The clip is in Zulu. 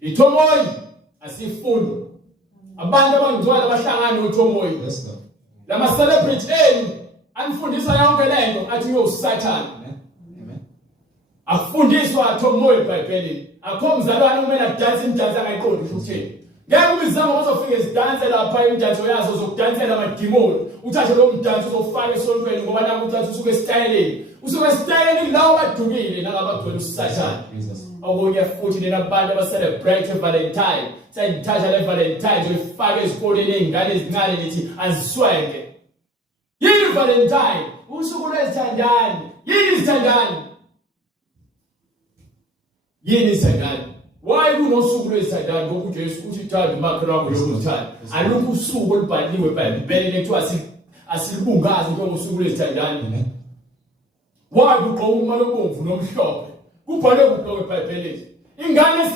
neThomoyi asifundi abantu abangcwele abahlangana neThomoyi lama celebrity enu anifundisa yonke lento athi uyosathana akufundiswa neThomoyi eBhayibhelini akho umzalwane kumele adanse imidanso angayiqondi ukuthi uthini ngeke ubizama uzofika ezidanse lapha imidanso yazo zokudansela amadimoni uthathe lo mdanso uzofaka esontweni ngoba naku uthatha usuke esitayeleni lawo badukile nakabagcwele usathana okunye futhi lena abantu abacelebrate Valentine sayithatha le Valentines uyifake ezikoleni ezingane ezincane lithi aziswenge yini Valentine usuku lwezithandani yini izithandani why kunosuku lwezithandani ngoba uJesu uthi thanda umakhelwane wakho lokuthanda alukho usuku olubhaliwe eBhayibhelini ekuthiwa asilibungazi into ngosuku lwezithandani why kuqoqa umalo obomvu nomhlophe kubhalwe kuphi eBhayibhelini ingane